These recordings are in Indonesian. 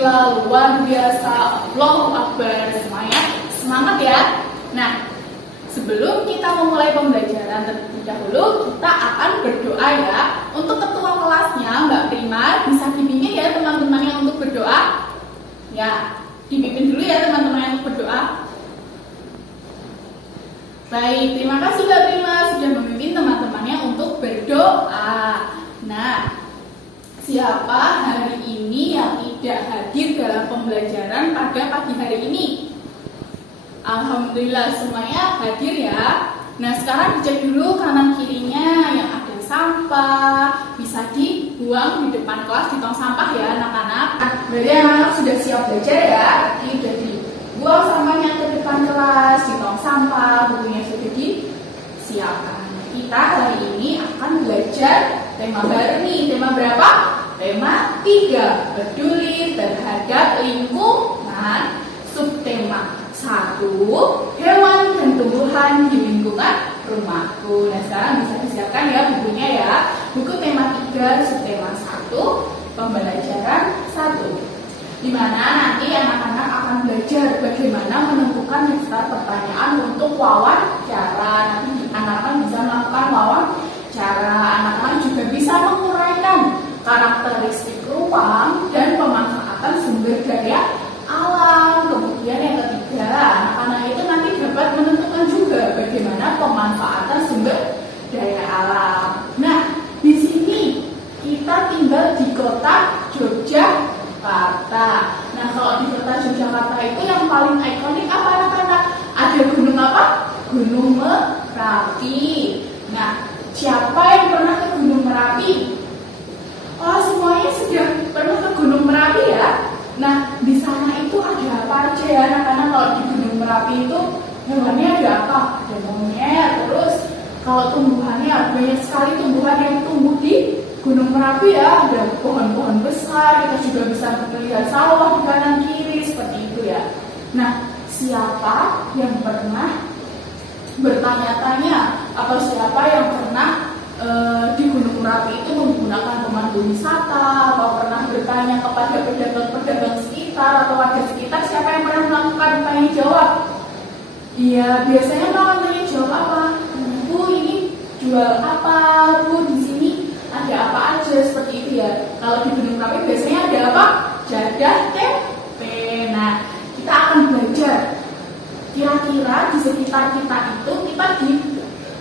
Alhamdulillah, luar biasa. Allahu Akbar. Semuanya semangat ya. Nah, sebelum kita memulai pembelajaran terlebih dahulu, kita akan berdoa ya. Untuk ketua kelasnya, Mbak Prima, bisa dipimpin ya teman-temannya untuk berdoa. Ya, dipimpin dulu ya teman-temannya untuk berdoa. Baik, terima kasih Mbak Prima sudah memimpin teman-temannya untuk berdoa. Nah, siapa hari ini yang tidak hadir dalam pembelajaran pada pagi hari ini? Alhamdulillah semuanya hadir ya. Nah, sekarang dicek dulu kanan kirinya yang ada sampah, bisa dibuang di depan kelas di tong sampah ya anak-anak. Berarti anak-anak sudah siap belajar ya. Jadi sudah dibuang sampahnya ke depan kelas di tong sampah, bukunya sudah disiapkan. Kita hari ini akan belajar tema baru nih. Tema berapa? Tema 3, peduli terhadap lingkungan. Subtema 1, hewan dan tumbuhan di lingkungan rumahku. Nah, sekarang bisa disiapkan ya bukunya ya. Buku tema 3, subtema 1, pembelajaran 1. Di mana nanti anak-anak akan belajar bagaimana menentukan daftar pertanyaan untuk wawancara. Nanti anak-anak bisa melakukan wawancara. Anak-anak juga bisa menguraikan karakteristik ruang dan pemanfaatan sumber daya alam. Kemudian yang ketiga, anak-anak itu nanti dapat menentukan juga bagaimana pemanfaatan sumber daya alam. Nah, di sini kita tinggal di kota Yogyakarta. Nah, kalau di kota Yogyakarta itu yang paling ikonik apa anak-anak? Ada gunung apa? Gunung Merapi. Nah, siapa yang pernah ke Gunung Merapi? Oh, semuanya sudah pernah ke Gunung Merapi ya? Nah, di sana itu ada apa aja ya anak-anak? Kalau di Gunung Merapi itu hewannya ada apa? Ada monyet. Terus kalau tumbuhannya banyak sekali tumbuhan yang tumbuh di Gunung Merapi ya. Ada pohon-pohon besar. Kita juga bisa melihat sawah di kanan kiri seperti itu ya. Nah, siapa yang pernah bertanya-tanya atau siapa yang pernah di Gunung Merapi itu menggunakan pemandu wisata atau pernah bertanya kepada pedagang-pedagang sekitar atau warga sekitar? Siapa yang pernah melakukan tanya jawab? Iya, biasanya melakukan tanya jawab apa? Bu, ini jual apa? Bu, di sini ada apa aja? Seperti itu ya. Kalau di Gunung Merapi biasanya ada apa? Jadah tempe. Nah, kita akan belajar kira-kira di sekitar kita itu kita di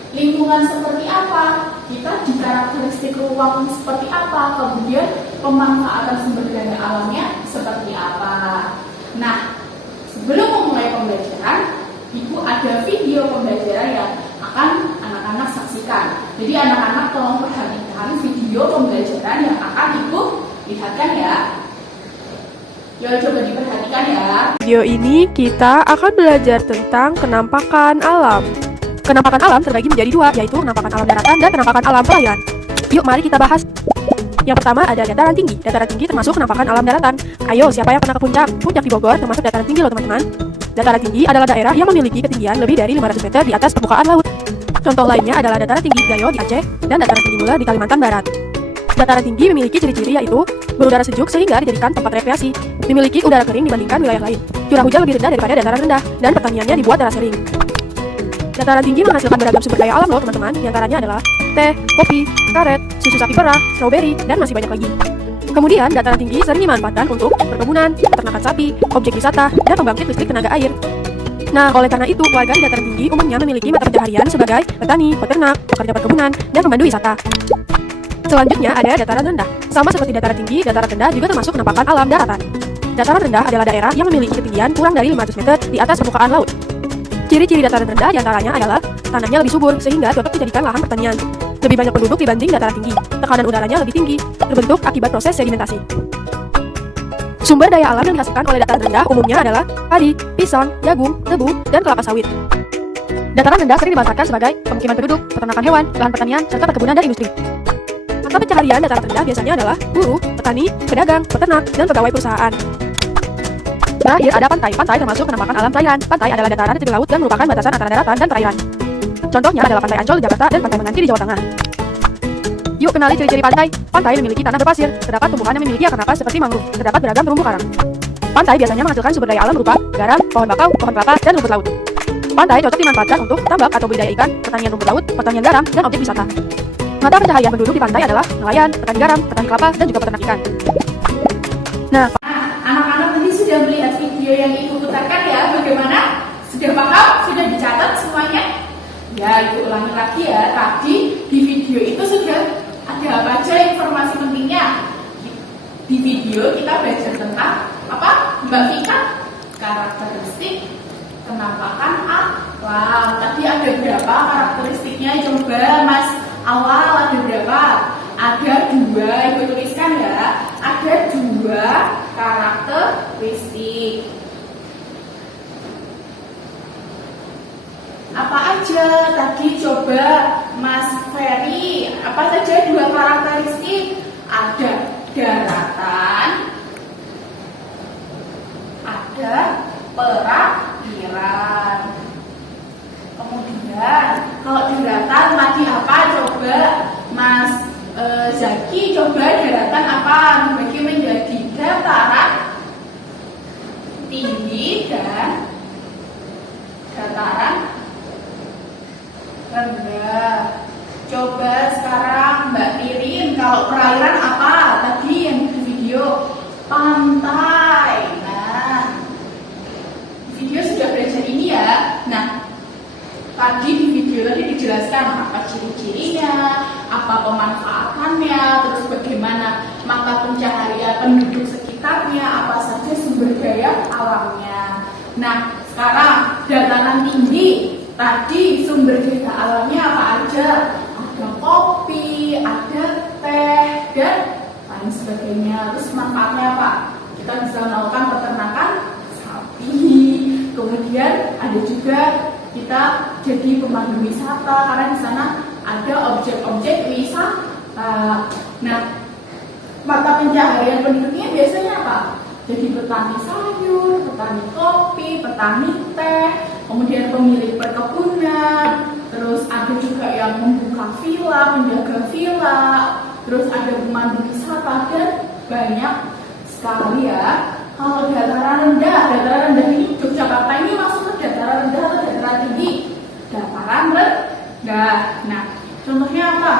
lingkungan seperti apa, kita di karakteristik ruang seperti apa, kemudian pemanfaatan sumber daya alamnya seperti apa. Nah, sebelum memulai pembelajaran, Ibu ada video pembelajaran yang akan anak-anak saksikan. Jadi anak-anak tolong perhatikan video pembelajaran yang akan Ibu lihatkan ya. Yuk coba diperhatikan ya. Video ini kita akan belajar tentang kenampakan alam. Kenampakan alam terbagi menjadi dua, yaitu kenampakan alam daratan dan kenampakan alam perairan. Yuk mari kita bahas. Yang pertama ada dataran tinggi. Dataran tinggi termasuk kenampakan alam daratan. Ayo, siapa yang pernah ke puncak? Puncak di Bogor termasuk dataran tinggi loh teman-teman. Dataran tinggi adalah daerah yang memiliki ketinggian lebih dari 500 meter di atas permukaan laut. Contoh lainnya adalah dataran tinggi Gayo di Aceh dan dataran tinggi Mula di Kalimantan Barat. Dataran tinggi memiliki ciri-ciri yaitu berudara sejuk sehingga dijadikan tempat rekreasi, memiliki udara kering dibandingkan wilayah lain, curah hujan lebih rendah daripada dataran rendah, dan pertaniannya dibuat darah sering. Dataran tinggi menghasilkan beragam sumber daya alam loh teman-teman, diantaranya adalah teh, kopi, karet, susu sapi perah, stroberi, dan masih banyak lagi. Kemudian, dataran tinggi sering dimanfaatkan untuk perkebunan, peternakan sapi, objek wisata, dan pembangkit listrik tenaga air. Nah, oleh karena itu, warga di dataran tinggi umumnya memiliki mata pencaharian sebagai petani, peternak, pekerja perkebunan, dan pemandu wisata. Selanjutnya ada dataran rendah. Sama seperti dataran tinggi, dataran rendah juga termasuk kenampakan alam daratan. Dataran rendah adalah daerah yang memiliki ketinggian kurang dari 500 meter di atas permukaan laut. Ciri-ciri dataran rendah diantaranya adalah tanahnya lebih subur sehingga cocok dijadikan lahan pertanian. Lebih banyak penduduk dibanding dataran tinggi. Tekanan udaranya lebih tinggi, terbentuk akibat proses sedimentasi. Sumber daya alam yang dihasilkan oleh dataran rendah umumnya adalah padi, pisang, jagung, tebu, dan kelapa sawit. Dataran rendah sering dimanfaatkan sebagai pemukiman penduduk, peternakan hewan, lahan pertanian, serta perkebunan dan industri. Mata pencaharian dataran rendah biasanya adalah buruh, petani, pedagang, peternak, dan pegawai perusahaan. Terakhir ada pantai. Pantai termasuk kenampakan alam perairan. Pantai adalah dataran di tepi laut dan merupakan batasan antara daratan dan perairan. Contohnya adalah Pantai Ancol di Jakarta dan Pantai Menganti di Jawa Tengah. Yuk kenali ciri-ciri pantai. Pantai memiliki tanah berpasir, terdapat tumbuhan yang memiliki akar napas seperti mangrove, terdapat beragam terumbu karang. Pantai biasanya menghasilkan sumber daya alam berupa garam, pohon bakau, pohon kelapa, dan rumput laut. Pantai cocok dimanfaatkan untuk tambak atau budidaya ikan, pertanian rumput laut, pertanian garam, dan objek wisata. Mata pencaharian penduduk di pantai adalah nelayan, petani garam, petani kelapa, dan juga peternak ikan. Nah, Anak-anak tadi sudah melihat video yang Ibu putarkan ya, bagaimana? Sudah paham? Sudah dicatat semuanya? Ya, Ibu ulangi lagi ya. Tadi di video itu sudah ada apa aja informasi pentingnya. Di video kita belajar tentang apa? Mbak Vika, karakteristik penampakan alam. Tadi ada berapa karakteristiknya? Coba Mas Awal ada berapa? Ada 2, Ibu tuliskan ya. Ada 2 karakteristik. Apa aja tadi? Coba Mas Ferry, apa saja 2 karakteristik? Ada daratan, ada perakiran. Kemudian kalau daratan tadi apa? Coba Mas Zaki, coba daratan apa? Dibagi menjadi dataran tinggi dan dataran rendah. Coba sekarang Mbak Tirin, kalau perairan apa? Tadi yang di video pantai. Nah, video sudah belajar ini ya. Nah, tadi di video tadi dijelaskan apa ciri-cirinya, apa pemanfaatannya, terus bagaimana mata pencaharian penduduk sekitarnya, apa saja sumber daya alamnya. Nah, sekarang dataran tinggi. Tadi sumber daya alamnya apa aja? Ada kopi, ada teh, dan lain sebagainya. Terus manfaatnya apa? Kita bisa melakukan peternakan sapi. Kemudian ada juga kita jadi pemandu wisata karena di sana ada objek-objek wisata. Nah, mata pencaharian penduduknya biasanya apa? Jadi petani sayur, petani kopi, petani teh, kemudian pemilik perkebunan, terus ada juga yang membuka villa, penjaga villa, terus ada pemandu wisata dan banyak sekali ya. Kalau dataran rendah ini Yogyakarta ini masuk ke dataran rendah atau dataran tinggi? Dataran rendah. Nah, contohnya apa?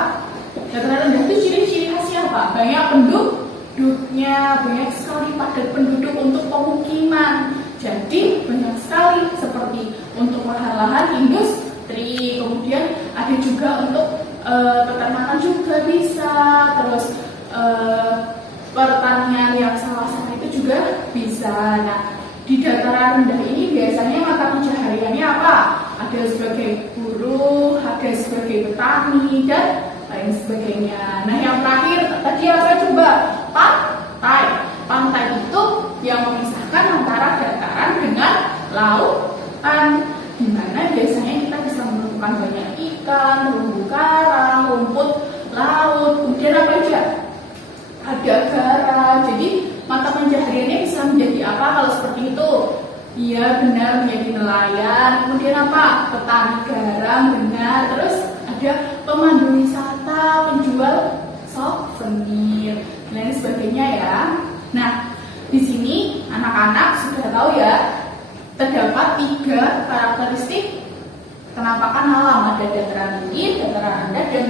Dataran rendah itu ciri-ciri khasnya apa? Banyak penduduknya, banyak sekali padat penduduk untuk pemukiman. Jadi banyak sekali seperti untuk lahan-lahan industri. Kemudian ada juga untuk peternakan juga bisa. Terus pertanian yang sawah-sawah itu juga bisa. Nah, di dataran rendah ini biasanya mata pencahariannya apa? Ada sebagai buruh, ada sebagai petani, dan lain sebagainya. Nah, yang terakhir tadi apa coba? Pantai. Pantai itu yang memisahkan antara dataran dengan lautan, di mana biasanya kita bisa menemukan banyak ikan, terumbu karang, rumput laut, kemudian apa aja? Ada garam. Jadi mata pencahariannya bisa menjadi apa kalau seperti itu? Iya benar, menjadi nelayan. Kemudian apa? Petani garam, benar. Terus ada pemandu wisata, penjual souvenir, dan lain sebagainya ya. Nah, di sini anak-anak sudah tahu ya, terdapat 3 karakteristik penampakan alam. Ada dataran tinggi, dataran rendah, dan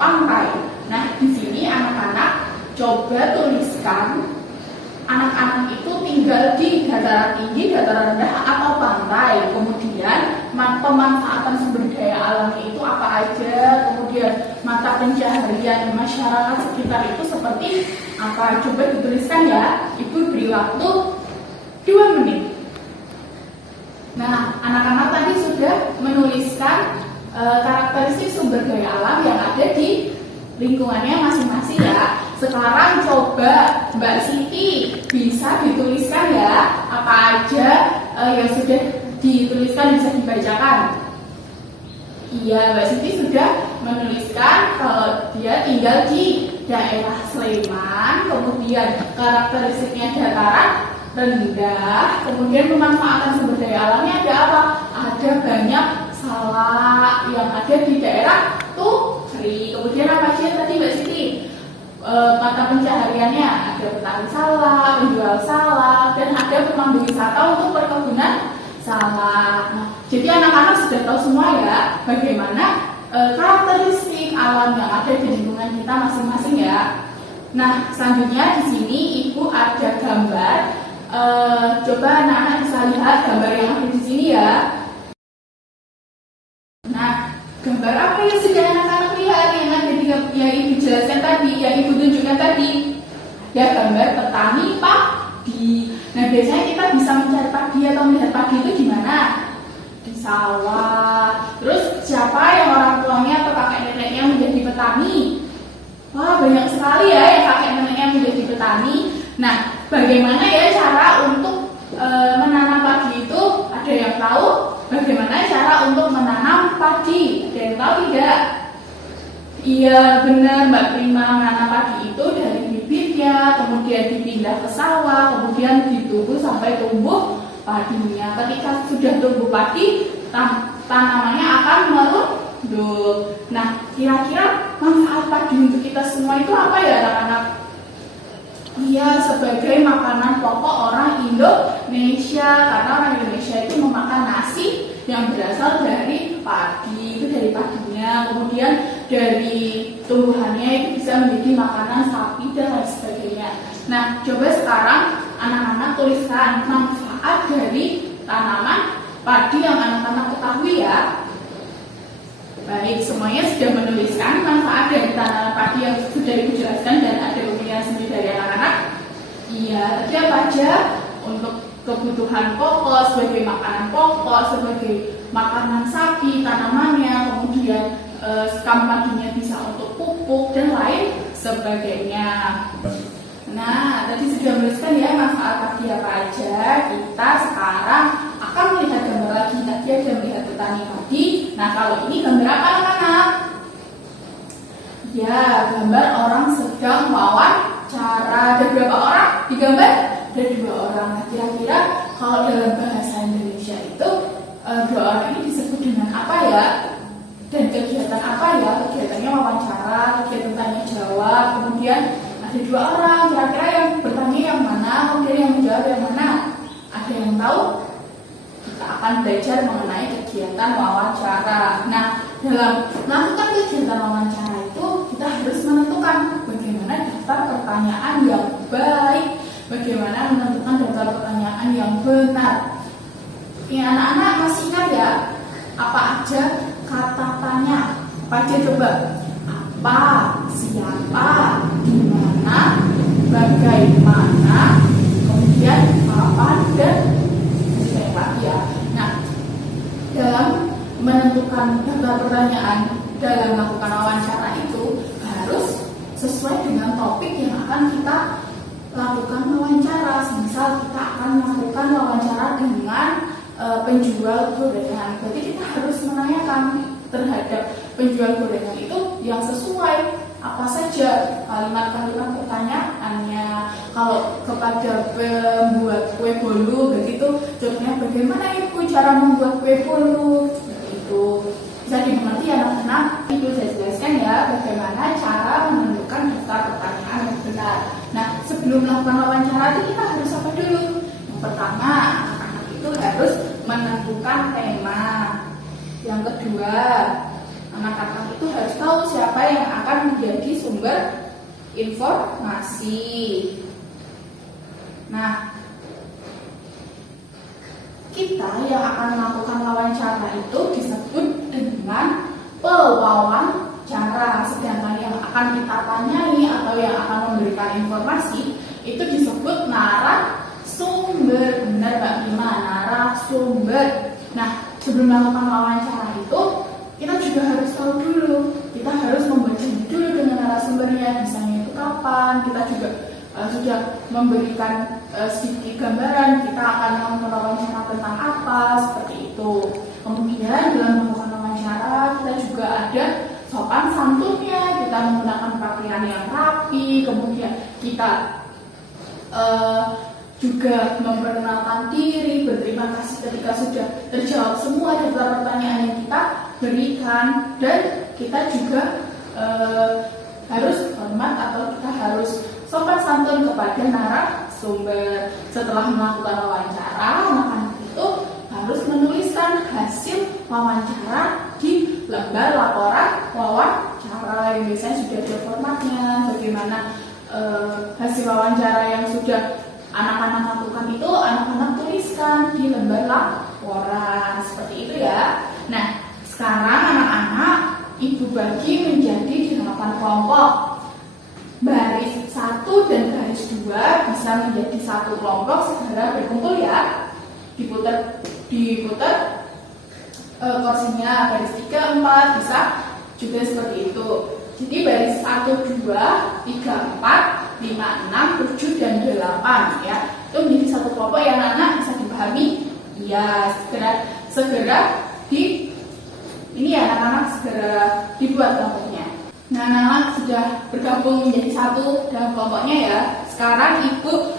pantai. Nah, di sini anak-anak coba tuliskan anak-anak itu tinggal di dataran tinggi, dataran rendah, atau pantai. Kemudian pemanfaatan sumber daya alamnya itu apa aja. Kemudian mata pencaharian masyarakat sekitar itu seperti apa. Coba dituliskan ya. Ibu beri waktu 2 menit. Nah, anak-anak tadi sudah menuliskan karakteristik sumber daya alam yang ada di lingkungannya masing-masing ya. Sekarang coba Mbak Siti bisa dituliskan ya, apa aja yang sudah dituliskan bisa dibacakan. Iya, Mbak Siti sudah menuliskan kalau dia tinggal di daerah Sleman, kemudian karakteristiknya dataran rendah, kemudian pemanfaatan sumber daya alamnya ada apa? Ada banyak salak yang ada di daerah Tugri. Kemudian apa sih tadi Mbak mata pencahariannya, ada petani salak, penjual salak, dan ada pemandu wisata untuk perkebunan salak. Nah, jadi anak-anak sudah tahu semua ya bagaimana karakteristik alam yang ada di lingkungan kita masing-masing ya. Nah, selanjutnya di sini Ibu ada gambar. Coba anak-anak bisa lihat gambar yang ada di sini ya. Nah, gambar apa yang sudah anak-anak lihat yang ada yang Ibu jelaskan tadi, yang Ibu tunjukkan tadi? Ya, gambar petani padi. Nah, biasanya kita bisa mencari padi atau melihat padi itu di mana? Di sawah. Terus siapa yang orang tuanya atau kakek neneknya menjadi petani? Wah, banyak sekali ya yang kakek neneknya menjadi petani. Nah, bagaimana ya cara untuk menanam padi itu? Ada yang tahu? Bagaimana cara untuk menanam padi? Ada yang tahu tidak? Iya, benar Mbak Prima, menanam padi itu dari bibitnya, kemudian dipindah ke sawah, kemudian ditunggu sampai tumbuh padinya. Ketika sudah tumbuh padi, tanamannya akan merunduk. Nah, kira-kira manfaat padi untuk kita semua itu apa ya anak-anak? Iya, sebagai makanan pokok orang Indonesia, karena orang Indonesia itu memakan nasi yang berasal dari padi, itu dari padinya, kemudian dari tumbuhannya itu bisa menjadi makanan sapi dan lain sebagainya. Nah, coba sekarang anak-anak tuliskan manfaat dari tanaman padi yang anak-anak ketahui ya. Baik, semuanya sudah menuliskan manfaat dari tanaman padi yang sudah dijelaskan dan ada ilmunya sendiri dari anak-anak. Iya, tadi apa aja? Untuk kebutuhan pokok, sebagai makanan pokok, sebagai makanan sapi, tanamannya, kemudian sekam padinya bisa untuk pupuk dan lain sebagainya. Nah, tadi sudah menuliskan ya manfaat padi apa aja. Kita sekarang akan melihat gambar lagi. Tadi ada melihat petani padi. Nah, kalau ini gambar apa anak-anak? Ya, gambar orang sedang wawancara. Ada berapa orang di gambar? Ada 2 orang. Nah, kira-kira kalau dalam bahasa Indonesia itu 2 orang ini disebut dengan apa ya? Dan kegiatan apa ya? Kegiatannya wawancara, kegiatan tanya jawab, kemudian ada 2 orang, kira-kira yang bertanya yang mana, kemudian yang menjawab yang mana? Ada yang tahu? Kita akan belajar mengenai kegiatan wawancara. Nah, dalam melakukan kegiatan wawancara itu, kita harus menentukan bagaimana daftar pertanyaan yang baik, bagaimana menentukan daftar pertanyaan yang benar. Ini anak-anak masih ingat ya? Apa aja kata tanya? Apa aja coba? Apa, siapa, di mana, bagaimana, kemudian kapan dan sebagainya lagi ya. Nah, dalam menentukan daftar pertanyaan dalam melakukan wawancara itu harus sesuai dengan topik yang akan kita lakukan wawancara. Misal kita akan melakukan wawancara dengan penjual gorengan, berarti kita harus menanyakan terhadap penjual gorengan itu yang sesuai apa saja kalimat-kalimat pertanyaannya. Kalau kepada pembuat kue bolu begitu, contohnya bagaimana ibu cara membuat kue bolu, itu bisa dimengerti anak-anak. Itu saya jelaskan ya bagaimana cara menentukan daftar pertanyaan yang benar. Nah, sebelum melakukan wawancara itu kita harus apa dulu? Yang pertama, anak-anak itu harus menentukan tema. Yang kedua, anak-anak itu harus tahu siapa yang akan menjadi sumber informasi. Nah, kita yang akan melakukan wawancara itu disebut dengan pewawancara, sedangkan yang akan kita tanyai atau yang akan memberikan informasi itu disebut narasumber. Benar Mbak Bima, narasumber. Nah, sebelum melakukan wawancara itu kita juga harus tahu dulu, kita harus membaca dulu dengan narasumbernya, misalnya itu kapan. Kita juga sudah memberikan sedikit gambaran kita akan mewawancara tentang apa, seperti itu. Kemudian dalam melakukan wawancara kita juga ada sopan santunnya, kita menggunakan pakaian yang rapi, kemudian kita juga memperkenalkan diri, berterima kasih ketika sudah terjawab semua daftar pertanyaan yang kita berikan, dan kita juga harus hormat atau kita harus sopan santun kepada narasumber. Setelah melakukan wawancara, anak-anak itu harus menuliskan hasil wawancara di lembar laporan wawancara yang biasanya sudah ada formatnya, bagaimana hasil wawancara yang sudah anak-anak lakukan itu anak-anak tuliskan di lembar laporan seperti itu ya. Nah, sekarang anak-anak ibu bagi menjadi 8 kelompok. Baris 1 dan baris 2 bisa menjadi satu kelompok segera berkumpul ya. Diputar kursinya, baris 3, 4 bisa juga seperti itu. Jadi baris 1, 2, 3, 4, 5, 6, 7, dan 8 ya. Itu menjadi satu kelompok yang anak bisa dipahami. Ya, segera ini ya anak-anak segera dibuat kelompoknya. Nah, anak-anak sudah bergabung menjadi satu dalam kelompoknya ya. Sekarang ibu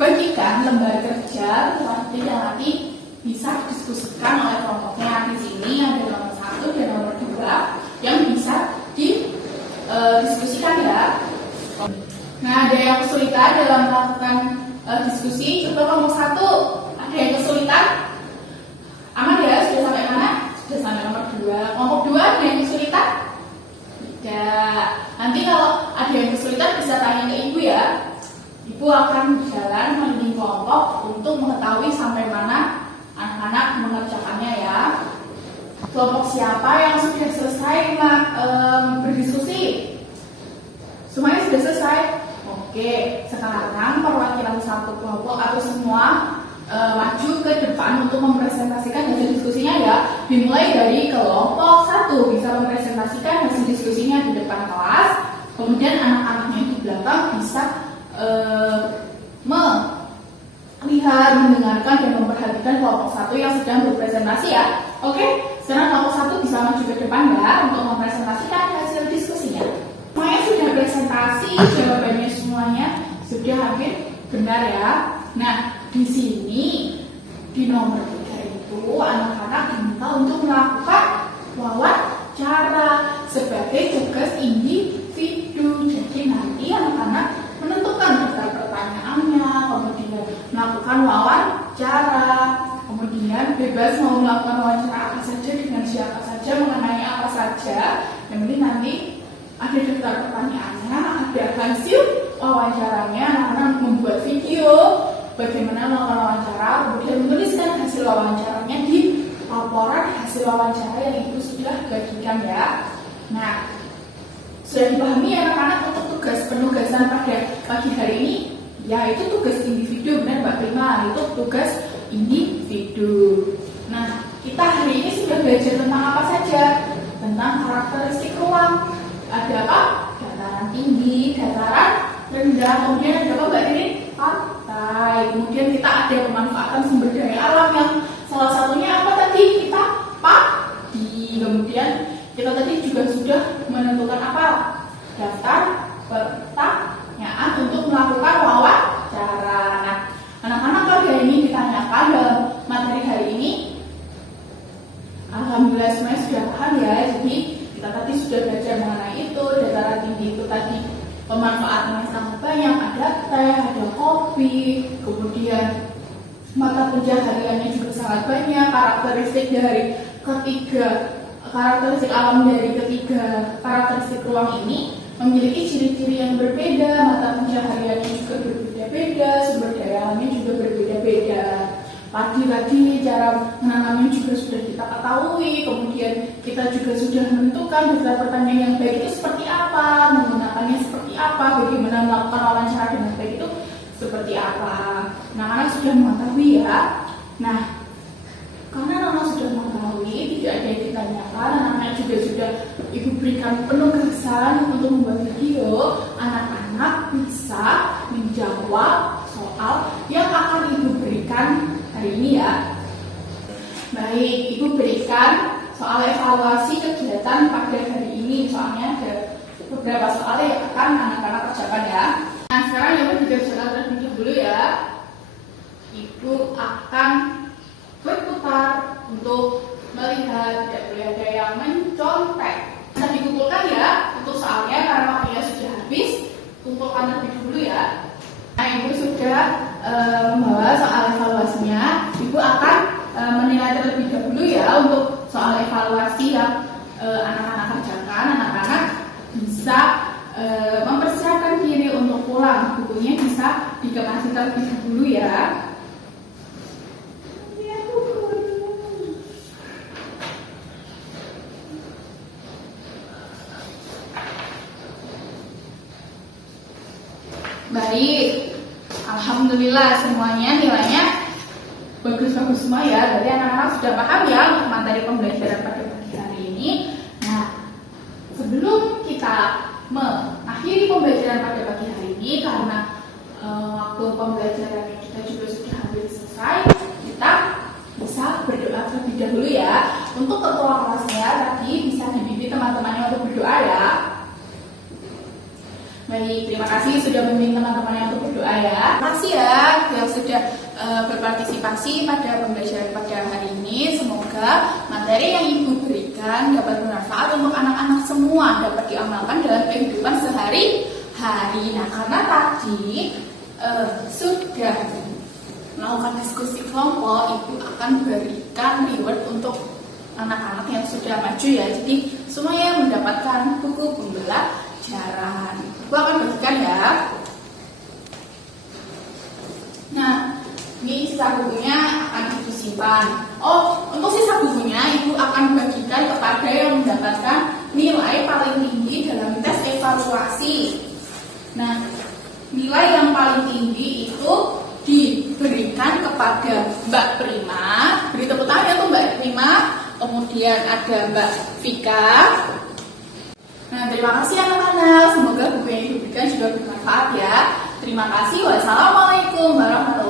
bagikan lembar kerja nanti bisa diskusikan oleh kelompoknya. Di sini ada nomor 1 dan nomor 2 yang bisa didiskusikan ya. Nah, ada yang kesulitan dalam melakukan diskusi. Coba nomor 1, ada yang kesulitan? Aman ya? Sudah sampai mana? Sudah sampai nomor 2. Kelompok 2 ada yang kesulitan? Tidak. Nanti kalau ada yang kesulitan bisa tanya ke ibu ya. Ibu akan berjalan mengelilingi kelompok untuk mengetahui sampai mana anak-anak mengerjakannya ya. Kelompok siapa yang sudah selesai berdiskusi? Semuanya sudah selesai? Oke, sekarang perwakilan satu kelompok atau semua maju ke depan untuk mempresentasikan hasil diskusinya ya. Dimulai dari kelompok 1 bisa mempresentasikan hasil diskusinya di depan kelas. Kemudian anak-anaknya di belakang bisa melihat, mendengarkan, dan memperhatikan kelompok 1 yang sedang berpresentasi ya. Oke, sekarang kelompok 1 bisa maju ke depan ya untuk mempresentasikan hasil diskusinya. Semuanya sudah presentasi, jawabannya semuanya sudah hampir benar ya. Nah, di sini di nomor 3 itu anak-anak diminta untuk melakukan wawancara sebagai tugas individu. Jadi nanti anak-anak menentukan daftar pertanyaannya, kemudian melakukan wawancara, kemudian bebas mau melakukan wawancara apa saja dengan siapa saja, mengenai apa saja. Yang penting nanti ada daftar pertanyaannya, ada hasil wawancaranya, anak-anak membuat video bagaimana melakukan wawancara, kemudian menuliskan hasil wawancaranya di laporan hasil wawancara yang ibu sudah bagikan ya. Nah, sudah dipahami ya anak-anak untuk tugas penugasan pada pagi hari ini? Ya, itu tugas individu, benar Mbak Prima, itu tugas individu. Nah, kita hari ini sudah belajar tentang apa saja? Tentang karakteristik ruang. Ada apa? Dataran tinggi, dataran rendah, kemudian ada apa Mbak Ririn? Pantai. Kemudian kita ada pemanfaatan sumber daya alam yang salah satunya apa tadi? Kita padi. Kemudian kita tadi juga sudah menentukan apa? Daftar pertanyaan untuk melakukan wawancara. Nah, anak-anak pada ini ditanyakan dalam materi hari ini. Alhamdulillah semuanya sudah paham ya. Jadi kita tadi sudah belajar mengenai itu. Dataran tinggi itu tadi pemanfaatannya sangat banyak. Ada teh, ada kopi, kemudian mata pencahariannya juga sangat banyak. Karakteristik alam dari ketiga karakteristik ruang ini memiliki ciri-ciri yang berbeda. Mata pencahariannya juga berbeda-beda, sumber daya alamnya juga berbeda-beda. Padi tadi cara menanamnya juga sudah kita ketahui, kemudian kita juga sudah menentukan daftar pertanyaan yang baik itu seperti apa, menggunakannya seperti apa, bagaimana melakukan wawancara dengan baik itu seperti apa. Nah, anak sudah mengetahui ya. Nah, karena anak sudah mengetahui, tidak ada yang ditanyakan, anak-anak juga sudah ibu berikan penugasan untuk membuat video. Anak-anak bisa menjawab soal yang akan ibu berikan hari ini ya. Baik, ibu berikan soal evaluasi kegiatan pada hari ini. Soalnya ada beberapa soal yang akan anak-anak kerjakan ya. Nah, sekarang ibu dikerjakan terlebih dahulu ya. Ibu akan berputar untuk melihat, tidak boleh ada yang mencontek. Bisa dikumpulkan ya untuk soalnya karena kumpulkan terlebih dahulu ya. Nah, Ibu sudah membawa soal evaluasinya. Ibu akan menilai terlebih dahulu ya untuk soal evaluasi yang anak-anak kerjakan. Anak-anak bisa mempersiapkan diri untuk pulang. Bukunya bisa dikemas terlebih dahulu ya. Baik, alhamdulillah semuanya nilainya bagus-bagus semua ya. Berarti anak-anak sudah paham ya untuk materi pembelajaran pada pagi hari ini. Nah, sebelum kita mengakhiri pembelajaran pada pagi hari ini, karena waktu pembelajaran kita juga sudah hampir selesai, kita bisa berdoa terlebih dahulu ya. Untuk ketua kelasnya tadi bisa dibimbing teman-temannya untuk berdoa ya. Baik, terima kasih sudah membimbing teman-teman yang untuk berdoa ya. Terima kasih ya yang sudah berpartisipasi pada pembelajaran pada hari ini. Semoga materi yang Ibu berikan dapat bermanfaat untuk anak-anak semua, dapat diamalkan dalam kehidupan sehari-hari. Nah, karena tadi sudah melakukan diskusi kelompok, Ibu akan berikan reward untuk anak-anak yang sudah maju ya. Jadi semuanya mendapatkan buku pembelajaran. Ibu akan bagikan ya. Nah, ini sisa bukunya akan Ibu simpan. Oh, untuk sisa bukunya Ibu akan bagikan kepada yang mendapatkan nilai paling tinggi dalam tes evaluasi. Nah, nilai yang paling tinggi itu diberikan kepada Mbak Prima. Beri tepuk tangan ya untuk Mbak Prima. Kemudian ada Mbak Vika. Nah, terima kasih anak-anak. Semoga buku yang diberikan juga bermanfaat ya. Terima kasih. Wassalamualaikum warahmatullahi wabarakatuh.